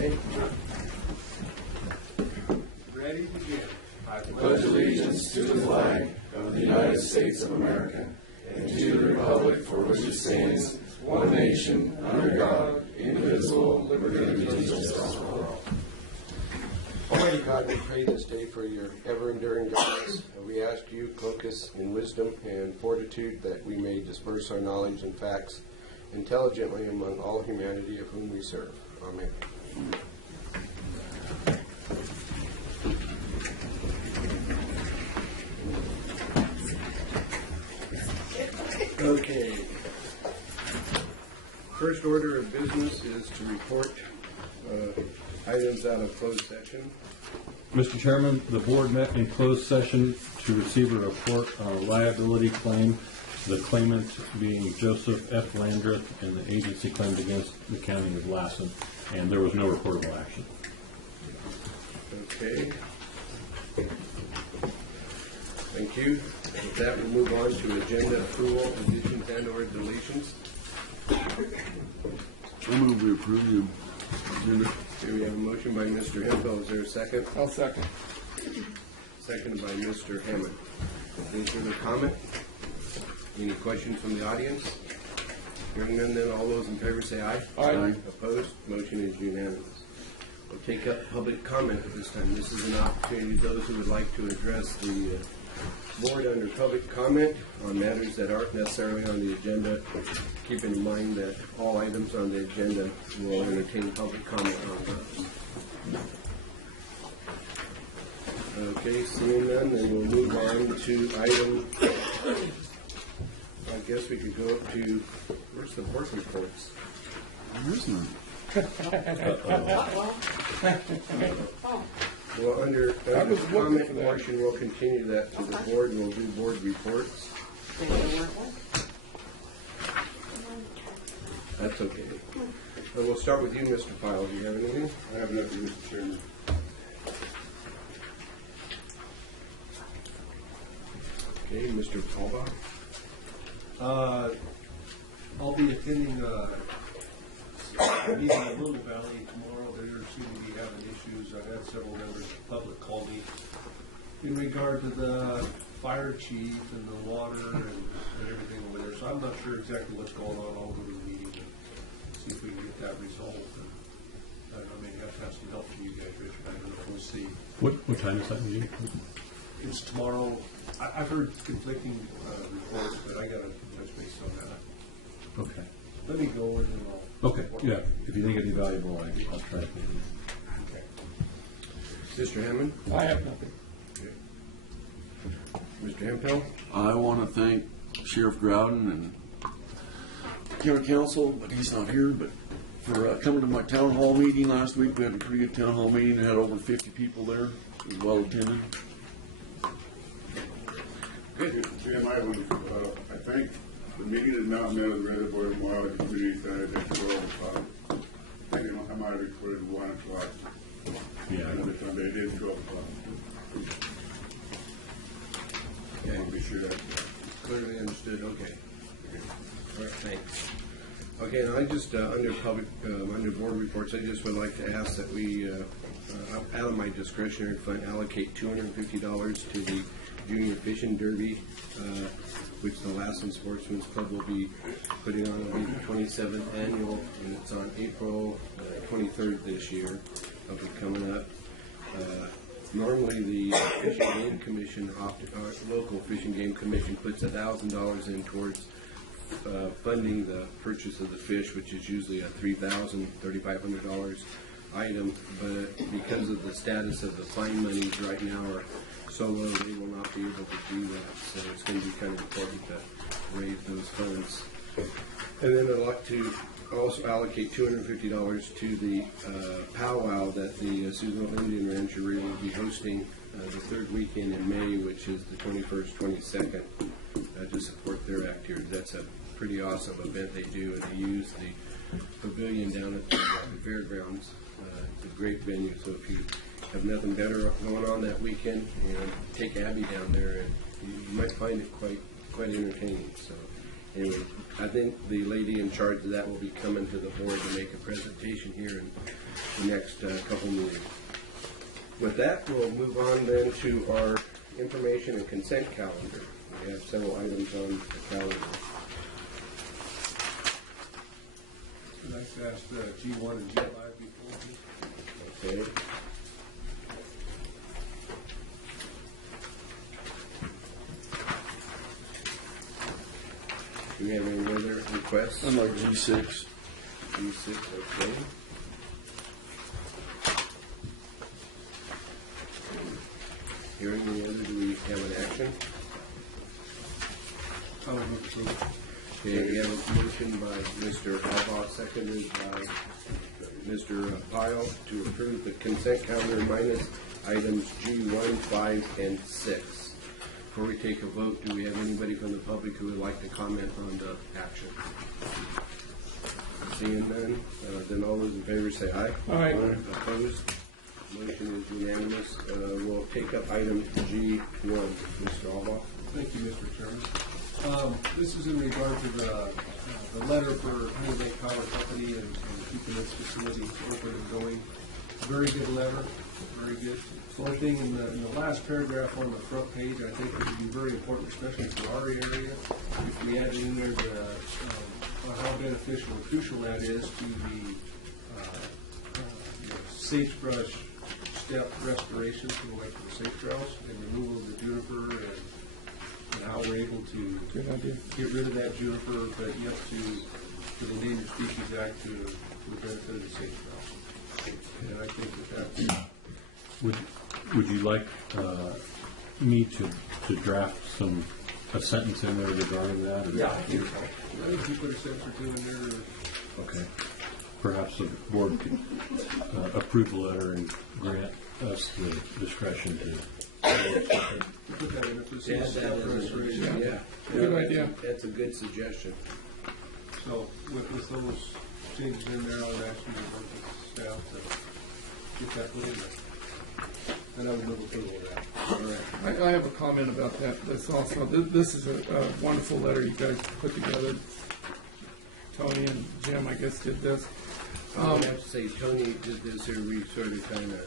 Okay. Ready to begin. I pledge allegiance to the flag of the United States of America and to the republic for which it stands, one nation, under God, indivisible, liberty and justice for all. Almighty God, we pray this day for your ever-enduring guidance, and we ask you, cloak us in wisdom and fortitude that we may disperse our knowledge and facts intelligently among all humanity of whom we serve. Amen. Okay. First order of business is to report items out of closed session. Mr. Chairman, the board met in closed session to receive a report on a liability claim, the claimant being Joseph F. Landreth, and the agency claimed against the county of Lassen, and there was no reportable action. Okay. Thank you. With that, we'll move on to agenda approval, additions and/or deletions. I move we approve the agenda. Here we have a motion by Mr. Hempel. Is there a second? I'll second. Seconded by Mr. Hammond. Any further comment? Any questions from the audience? Hearing none, then all those in favor say aye. Aye. Opposed? Motion is unanimous. We'll take up public comment at this time. This is an opportunity, those who would like to address the board under public comment on matters that aren't necessarily on the agenda. Keep in mind that all items on the agenda will entertain public comment on those. Okay, seeing none, then we'll move on to item, I guess we could go up to, where's the work reports? There's none. Well, under the comment portion, we'll continue that to the board, and we'll do board reports. That's okay. And we'll start with you, Mr. Pyle. Do you have anything? I have nothing, Mr. Chairman. Okay, Mr. Paulbach. I'll be attending a meeting in Little Valley tomorrow. They seem to be having issues. I've had several members of the public call me in regard to the fire chief and the water and everything over there. So I'm not sure exactly what's going on. I'll go to the meeting and see if we can get that resolved. And I may have to have some help from you guys, Richard. I don't know. We'll see. What time is that meeting? It's tomorrow. I've heard conflicting reports, but I got to touch base on that. Okay. Let me go and then I'll... Okay, yeah. If you think it'd be valuable, I'll try to. Okay. Mr. Hammond? I have nothing. Okay. Mr. Hempel? I want to thank Sheriff Groudon and County Council, but he's not here, but for coming to my town hall meeting last week. We had a pretty good town hall meeting. It had over 50 people there. It was well attended. Jim, I think the meeting is now met with the Reservoir and Wild Community Center at 12 o'clock. I don't know how much it recorded 1 o'clock. Yeah. Another Sunday it is 12 o'clock. Okay. I'll be sure that's Clearly understood. Okay. All right, thanks. Okay, now I just, under board reports, I just would like to ask that we, out of my discretionary fund, allocate $250 to the Junior Fishing Derby, which the Lassen Sportsman's Club will be putting on. It'll be the 27th annual, and it's on April 23rd this year. It'll be coming up. Normally, the Fishing Game Commission, local Fishing Game Commission, puts $1,000 in towards funding the purchase of the fish, which is usually a $3,500 item. But because of the status of the fine monies right now are so low, they will not be able to do that. So it's going to be kind of important to raise those funds. And then I'd like to also allocate $250 to the powwow that the Susanville Indian Ranchery will be hosting the third weekend in May, which is the 21st, 22nd, to support their activities. That's a pretty awesome event they do, and they use the pavilion down at the fairgrounds. It's a great venue, so if you have nothing better going on that weekend, take Abby down there, and you might find it quite entertaining. So Anyway, I think the lady in charge of that will be coming to the board to make a presentation here in the next couple meetings. With that, we'll move on then to our information and consent calendar. We have several items on the calendar. I'd like to ask G1 and G5 before. Okay. Do we have any other requests? I'm like G6. G6, okay. Hearing any other, do we have an action? I would move to Okay, we have a motion by Mr. Alba, seconded by Mr. Pyle to approve the consent calendar minus items G1, 5, and 6. Before we take a vote, do we have anybody from the public who would like to comment on the action? Seeing none, then all those in favor say aye. Aye. Opposed? Motion is unanimous. We'll take up item G1. Mr. Alba? Thank you, Mr. Chairman. This is in regard to the letter for Honey Lake Power Company and keeping its facility open and going. Very good letter, very good. The only thing in the last paragraph on the front page, I think it would be very important, especially for our area, if we add in there how beneficial and crucial that is to the sagebrush step restoration to the lake of the sagebrush and removal of the juniper and how we're able to get rid of that juniper, but yet to the Endangered Species Act to the benefit of the sagebrush. And I think that Would you like me to draft a sentence in there regarding that? Or? I think so. I think you put a sentence or two in there. Okay. Perhaps the board could approve the letter and grant us the discretion to. Put that in if it's Yeah, that is restoration. yeah. Good idea. That's a good suggestion. So with those changes in there, I would ask you to work with staff to get that put in there. And I would move approval of that. All right. I have a comment about that. This also, this is a wonderful letter you guys put together. Tony and Jim, I guess, did this. I would have to say Tony did this here. We sort of kind of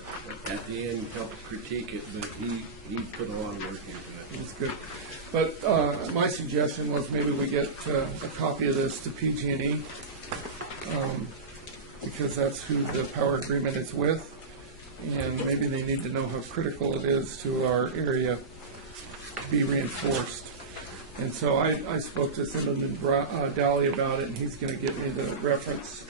at the end helped critique it, but he put a lot of work into it. It's good. But my suggestion was maybe we get a copy of this to PG&E because that's who the power agreement is with. And maybe they need to know how critical it is to our area to be reinforced. And so I spoke to Senator Dowley about it, and he's going to give me the reference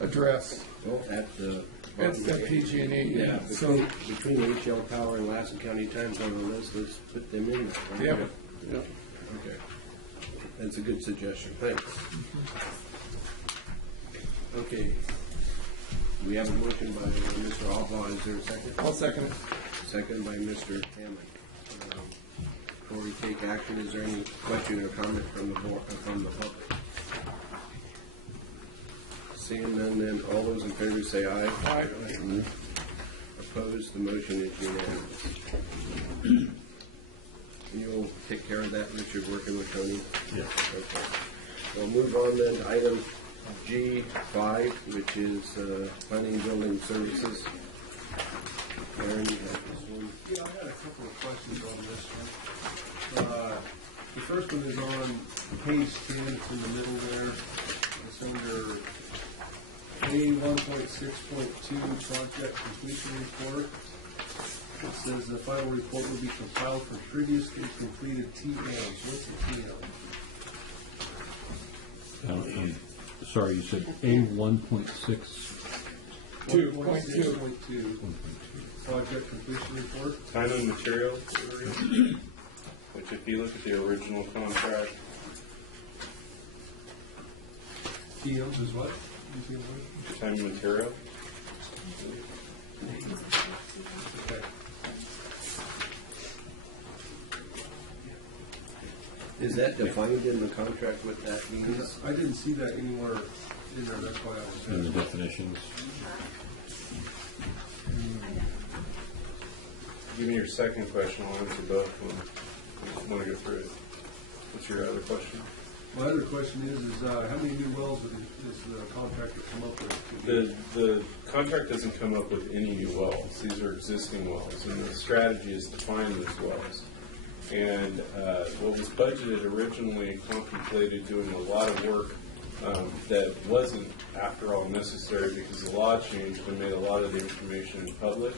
address Well, at the at PG&E. yeah. So Between HL Power and Lassen County Times on the list, let's put them in there. Right? yeah. Okay. That's a good suggestion. Thanks. Okay. We have a motion by Mr. Alba. Is there a second? I'll second it. Second by Mr. Hammond. Before we take action, is there any question or comment from the board, from the public? Seeing none, then all those in favor say aye. Aye. Opposed, the motion is unanimous. You'll take care of that, Richard, working with Tony? Yes. Okay. We'll move on then to item G5, which is planning and building services. Aaron, you have this one? Yeah, I had a couple of questions on this one. The first one is on page 10, it's in the middle there. It's under A 1.6.2 project completion report. It says the final report will be compiled for previously completed TMs. What's a TM? Sorry, you said A 1.6. 1.6.2 project completion report. Time and materials, which if you look at the original contract, TMs is what? time and material, Okay. Is that defined in the contract what that means? I didn't see that anywhere in there, that's why I was In the asking. definitions. give me your second question, I'll answer both when you want to go through it. What's your other question? My other question is how many new wells does the contractor come up with? The contract doesn't come up with any new wells. These are existing wells, and the strategy is to find those wells. And what was budgeted originally contemplated doing a lot of work that wasn't, after all, necessary because the law changed and made a lot of the information public.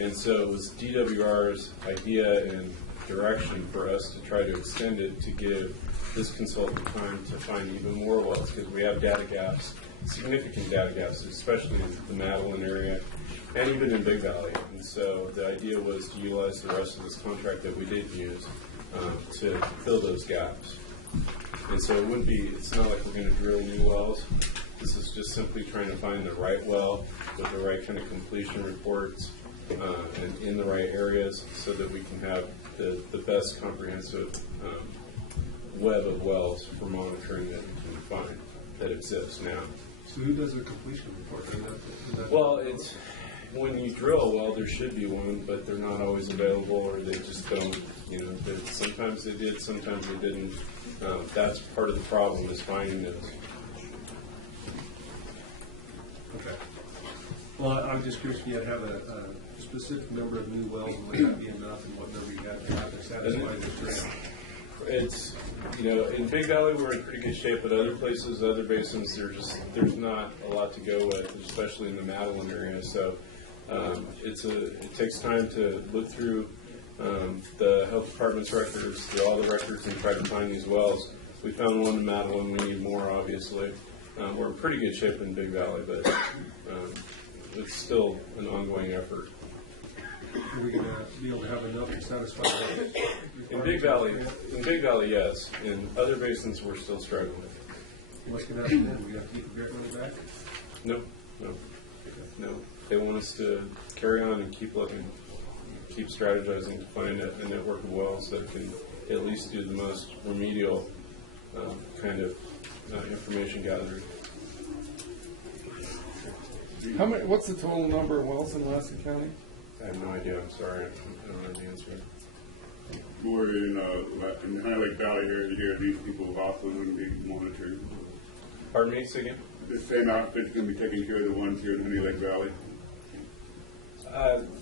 And so it was DWR's idea and direction for us to try to extend it to give this consultant time to find even more wells, because we have data gaps, significant data gaps, especially in the Madeline area and even in Big Valley. And so the idea was to utilize the rest of this contract that we did use to fill those gaps. And so it wouldn't be, it's not like we're going to drill new wells. This is just simply trying to find the right well with the right kind of completion reports and in the right areas so that we can have the best comprehensive web of wells for monitoring that we can find that exists now. So who does the completion report? Is that Well, it's when you drill a well, there should be one, but they're not always available, or they just don't. You know, sometimes they did, sometimes they didn't. That's part of the problem, is finding those. okay. Well, I'm just curious if you had to have a specific number of new wells, and would that be enough, and what number you had to have to satisfy the trend? It's, you know, in Big Valley we're in pretty good shape, but other places, other basins, there's not a lot to go with, especially in the Madeline area. So it takes time to look through the health department's records, through all the records, and try to find these wells. We found one in Madeline. We need more, obviously. We're in pretty good shape in Big Valley, but it's still an ongoing effort. Are we going to be able to have enough to satisfy the In Big Valley, yes. In other basins, we're still struggling. What's going to happen then? We have to keep the grant money back? No. They want us to carry on and keep looking, keep strategizing to find a network of wells that can at least do the most remedial kind of information gathering. What's the total number of wells in Lassen County? I have no idea. I'm sorry. I don't know the answer. More in Honey Lake Valley here, these people also wouldn't be monitored. Pardon me, say again? The same outfit's going to be taking care of the ones here in Honey Lake Valley.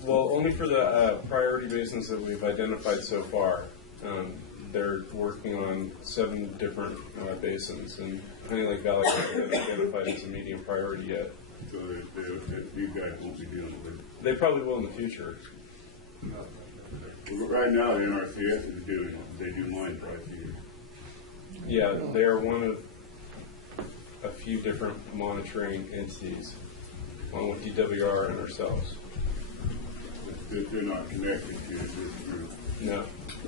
Well, only for the priority basins that we've identified so far. They're working on 7 different basins, and Honey Lake Valley hasn't been identified as a medium priority yet. So these guys won't be dealing with it. They probably will in the future. But right now, the NRCS is doing, they do mine twice a year. Yeah, they are one of a few different monitoring entities, along with DWR and ourselves. They're not connected to this group. No.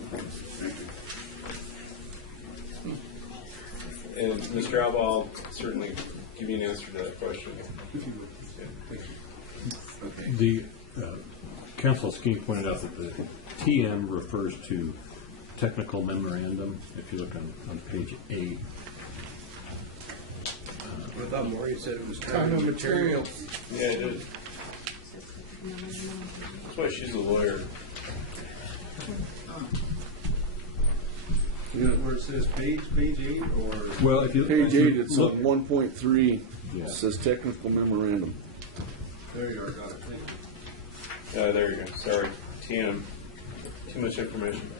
Thank you. And Mr. Alba, I'll certainly give you an answer to that question. The Council Skeen pointed out that the TM refers to technical memorandum. If you look on page 8. I thought Maureen said it was Kind of materials. Yeah, it is. That's why she's a lawyer. Where it says page 8, or? Well, if you Page 8, it's look, up 1.3. Yeah. It says technical memorandum. There you are, got it, thank you. There you go. Sorry. TM. Too much information.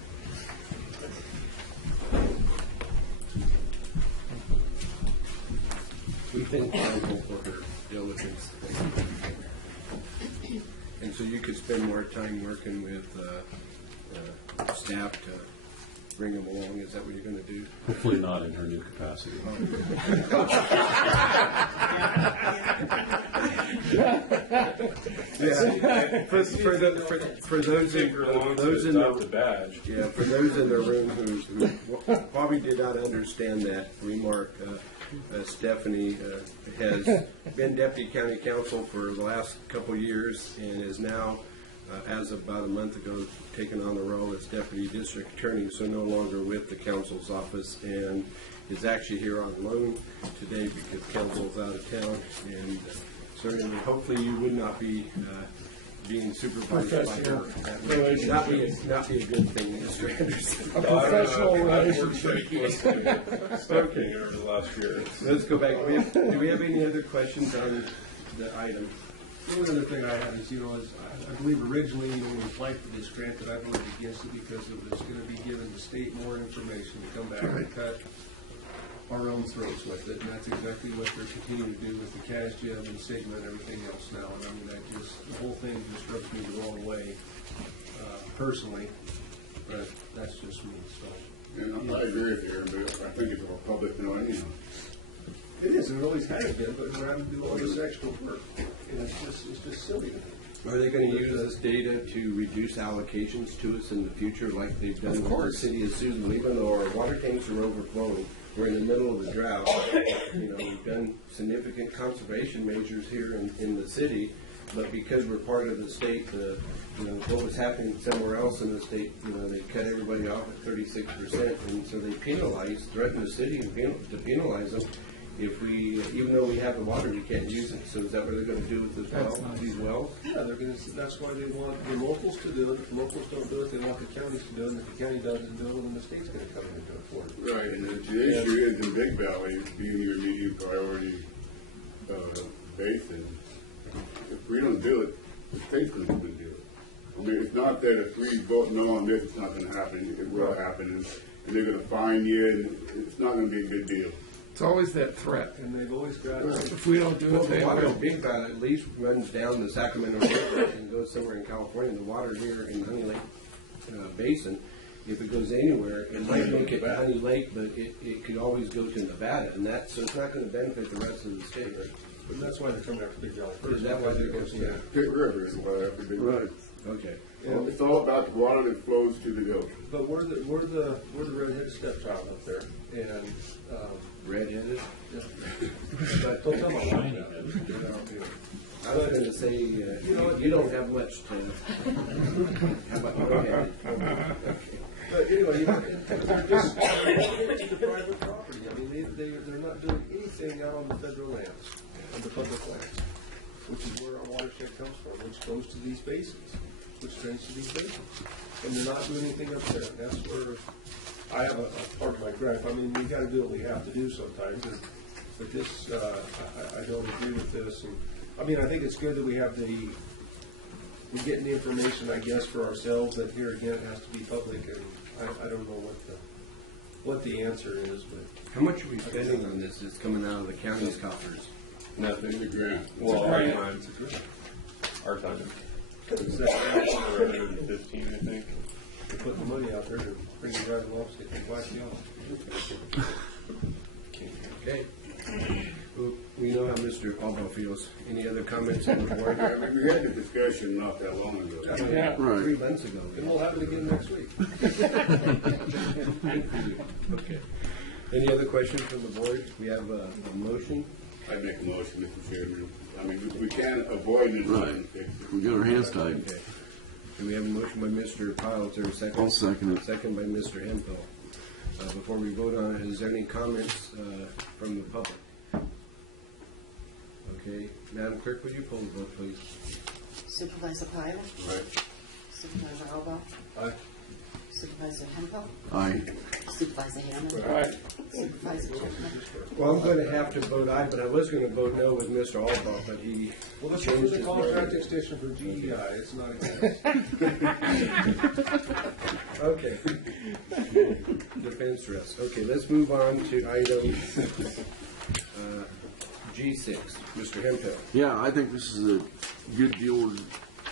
We thank council for her diligence. And so you could spend more time working with staff to bring them along. Is that what you're going to do? hopefully not in her new capacity. Yeah. For those Take her along those to in adopt the the badge. yeah, for those in the room who probably did not understand that remark, Stephanie has been deputy county counsel for the last couple of years and is now, as of about a month ago, taken on the role as deputy district attorney, so no longer with the counsel's office, and is actually here on loan today because counsel's out of town. And certainly, hopefully, you would not be being supervised by her. Professional Not be a good thing, Mr. Anderson. A professional relationship. Okay, over the last year. Let's go back. Do we have any other questions on the item? The only other thing I have is, I believe originally, when we applied for this grant, that I voted against it because it was gonna be giving the state more information to come back and cut our own throats with it, and that's exactly what they're continuing to do with the cash gem and Sigma and everything else now, and I mean, the whole thing just rubs me the wrong way, personally, but that's just me, so. And I agree with you, but I think it's all public now anyhow. It is, and it always has been, but we're having to do all this extra work, and it's just silly to me. Are they going to use this data to reduce allocations to us in the future like they've done with the city of Susan? Even though our water tanks are overflowing, we're in the middle of a drought. We've done significant conservation measures here in the city, but because we're part of the state, what was happening somewhere else in the state, they cut everybody off at 36%, and so they threaten the city to penalize them. If even though we have the water, we can't use it. So is that what they're going to do with this well, these wells? Yeah, that's why they want the locals to do it. If the locals don't do it, they want the counties to do it. And if the county doesn't do it, then the state's going to come in and do it for it. Right, and the issue is in Big Valley, being your medium priority basin, if we don't do it, the state's going to come and do it. I mean, it's not that if we vote no on this, it's not going to happen. It will happen, and they're going to fine you, and it's not going to be a good deal. It's always that threat. And they've always got. If we don't do Well, it, the they water will. in Big Valley at least runs down the Sacramento River and goes somewhere in California. The water here in Honey Lake Basin, if it goes anywhere, it might make it to Honey Lake, but it could always go to Nevada, and so it's not going to benefit the rest of the state. Right? And that's why they're coming after Big Valley first. Is that why they're going to? Yeah. Big River is why after Big Valley. Okay. It's all about the water that flows to the Gulf. But we're the redheaded stepchild up there, and Redheaded? but don't tell my wife that. I was going to say, you don't have much to. How about redheaded? Okay. But anyway, they're just into private property. I mean, they're not doing anything out on the federal lands, on the public lands, which is where our watershed comes from, which goes to these basins, which drains to these basins. And they're not doing anything up there. That's where I have a part of my gripe. I mean, we got to do what we have to do sometimes, but this, I don't agree with this. And I mean, I think it's good that we have we're getting the information, I guess, for ourselves, but here again, it has to be public, and I don't know what the answer is, but. How much are we spending on this? It's coming out of the county's coffers. Nothing. The grant. Well, our time. Our time. Is that 115, I think. to put the money out there to bring the right along, so they can whack you off. Okay. Well, we know how Mr. Aldo feels. Any other comments on the board? I mean, we had the discussion not that long ago. Yeah. Right. 3 months ago. And we'll have it again next week. Okay. Any other questions from the board? We have a motion. I'd make a motion, Mr. Chairman. I mean, we can't avoid it. Right. We got our hands tied. Okay. And we have a motion by Mr. Pyle. Is there a second? I'll second it. Second by Mr. Hemphill. Before we vote on it, is there any comments from the public? Okay. Madam Clerk, would you poll the vote, please? Supervisor Pyle? Right. Supervisor Alba? Aye. Supervisor Hempel? Aye. Supervisor Hammond? Right. Supervisor Chipman? Well, I'm going to have to vote aye, but I was going to vote no with Mr. Alba, but he Well, let's changed use the his contract mind. extension for GEI. It's not a Okay. Defense trust. Okay, let's move on to item G6. Mr. Hemphill. Yeah, I think this is a good deal with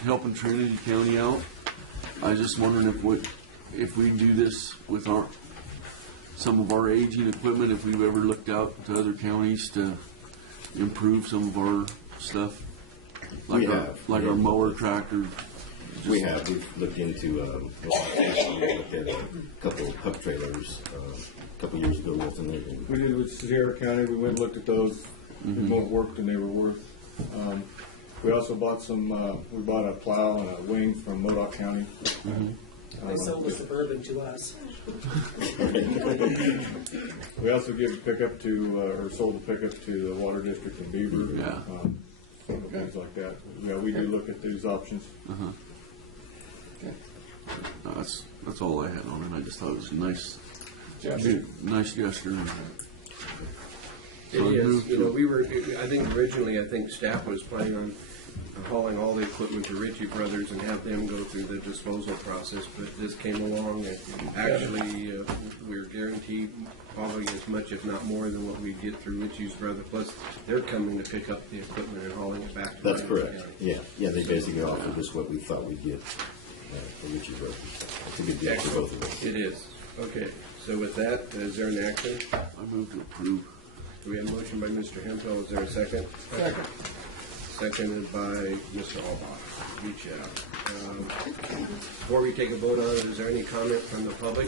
helping Trinity County out. I was just wondering if we do this with some of our aging equipment, if we've ever looked out to other counties to improve some of our stuff, We have. our mower, tractor. We have. We've looked into, we looked at a couple of pup trailers a couple years ago with them. We did with Sierra County. We went and looked at those. They both worked and they were worth. We also bought we bought a plow and a wing from Modoc County. They sold the Suburban to us. We also gave a pickup or sold a pickup to the Water District in Beaver. Yeah. So things like that. Yeah, we do look at these options. Okay. That's all I had on it. I just thought it was a nice gesture. It is, you know, I think originally, staff was planning on hauling all the equipment to Ritchie Brothers and have them go through the disposal process, but this came along and actually, we're guaranteed probably as much, if not more, than what we get through Ritchie's Brother, plus they're coming to pick up the equipment and hauling it back to That's Lassen correct. County. Yeah, they basically offered us what we thought we'd get from Ritchie Brothers. It's a good deal for both of us. It is. Okay, so with that, is there an action? I move to approve. Do we have a motion by Mr. Hempel? Is there a second? Second. Seconded by Mr. Albach. Reach out. Before we take a vote on it, is there any comment from the public?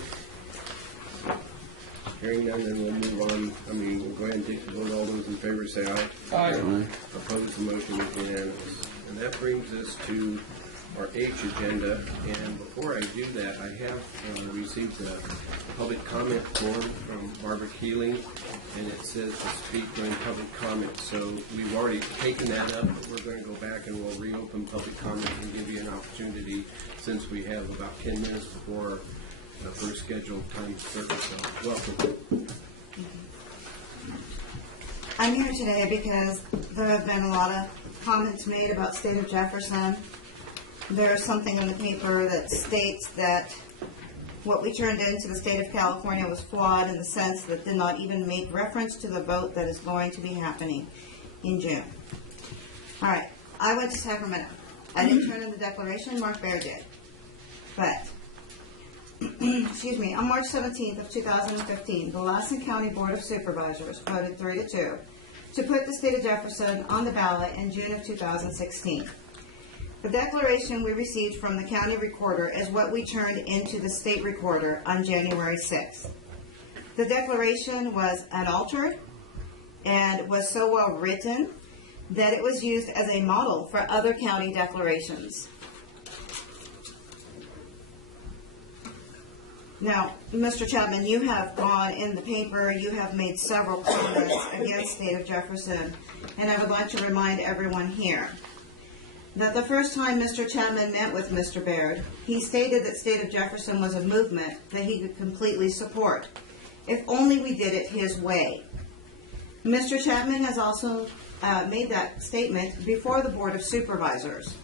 Hearing none, then we'll move on. We'll go ahead and take the vote. All those in favor say aye. Aye. Opposed, the motion is unanimous. And that brings us to our H agenda. And before I do that, I have received a public comment form from Barbara Keeling, and it says to speak during public comment. So we've already taken that up, but we're going to go back and we'll reopen public comment and give you an opportunity, since we have about 10 minutes before the first scheduled time of service. So welcome. I'm here today because there have been a lot of comments made about state of Jefferson. There's something in the paper that states that what we turned into the state of California was flawed in the sense that did not even make reference to the vote that is going to be happening in June. All right, I went to Sacramento. I didn't turn in the declaration, Mark Baer did. But, excuse me, on March 17th of 2015, the Lassen County Board of Supervisors voted 3-2 to put the state of Jefferson on the ballot in June of 2016. The declaration we received from the county recorder is what we turned into the state recorder on January 6th. The declaration was unaltered and was so well written that it was used as a model for other county declarations. Now, Mr. Chapman, you have gone in the paper, you have made several comments against state of Jefferson, and I would like to remind everyone here that the first time Mr. Chapman met with Mr. Baird, he stated that state of Jefferson was a movement that he could completely support, if only we did it his way. Mr. Chapman has also made that statement before the Board of Supervisors.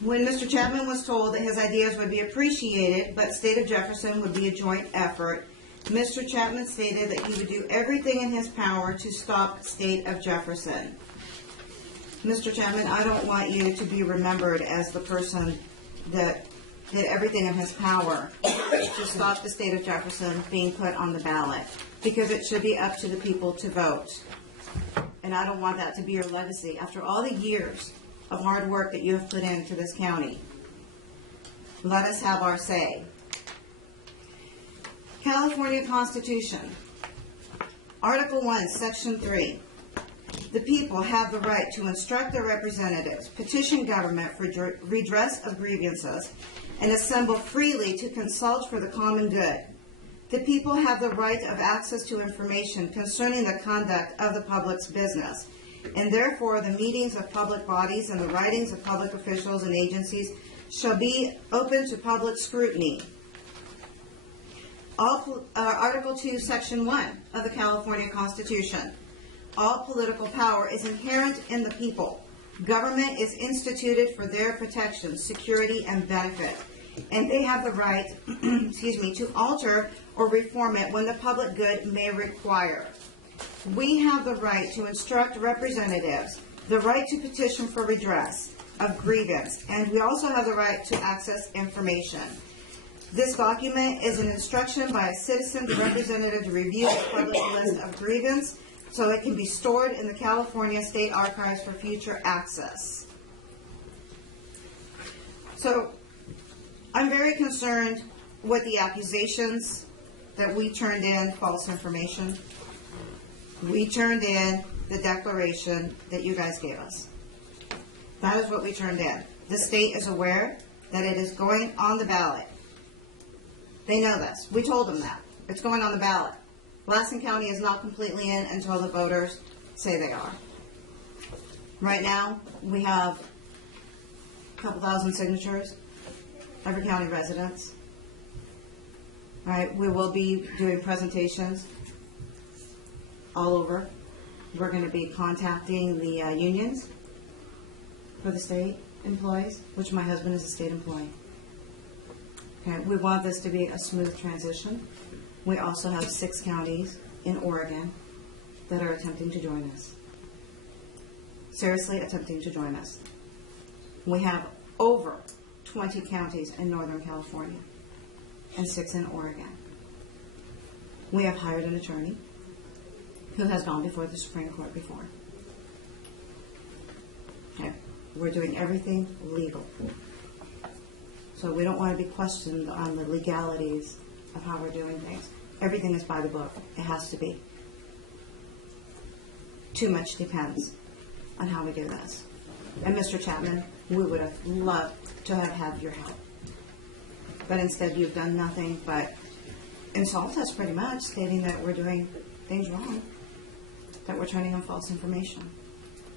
When Mr. Chapman was told that his ideas would be appreciated, but state of Jefferson would be a joint effort, Mr. Chapman stated that he would do everything in his power to stop state of Jefferson. Mr. Chapman, I don't want you to be remembered as the person that did everything in his power to stop the state of Jefferson being put on the ballot, because it should be up to the people to vote. And I don't want that to be your legacy after all the years of hard work that you have put into this county. Let us have our say. California Constitution, Article 1, Section 3. The people have the right to instruct their representatives, petition government for redress of grievances, and assemble freely to consult for the common good. The people have the right of access to information concerning the conduct of the public's business, and therefore the meetings of public bodies and the writings of public officials and agencies shall be open to public scrutiny. Article 2, Section 1 of the California Constitution. All political power is inherent in the people. Government is instituted for their protection, security, and benefit. And they have the right, to alter or reform it when the public good may require. We have the right to instruct representatives, the right to petition for redress of grievance, and we also have the right to access information. This document is an instruction by a citizen to representative to review the public list of grievance, so it can be stored in the California State Archives for future access. So, I'm very concerned with the accusations that we turned in false information. We turned in the declaration that you guys gave us. That is what we turned in. The state is aware that it is going on the ballot. They know this. We told them that. It's going on the ballot. Lassen County is not completely in until the voters say they are. Right now, we have a couple thousand signatures, every county residents. All right, we will be doing presentations all over. We're going to be contacting the unions for the state employees, which my husband is a state employee. Okay, we want this to be a smooth transition. We also have 6 counties in Oregon that are attempting to join us. Seriously attempting to join us. We have over 20 counties in Northern California and 6 in Oregon. We have hired an attorney who has gone before the Supreme Court before. Okay. We're doing everything legal. So we don't want to be questioned on the legalities of how we're doing things. Everything is by the book. It has to be. Too much depends on how we do this. And Mr. Chapman, we would have loved to have had your help. But instead you've done nothing but insult us pretty much, stating that we're doing things wrong, that we're turning on false information.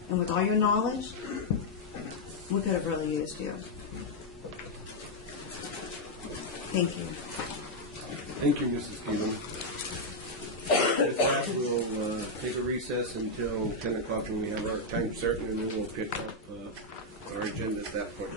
And with all your knowledge, we could have really used you. Thank you. Thank you, Mrs. Stevens. With that, we'll take a recess until 10 o'clock when we have our time certain, and then we'll pick up our agenda at that point.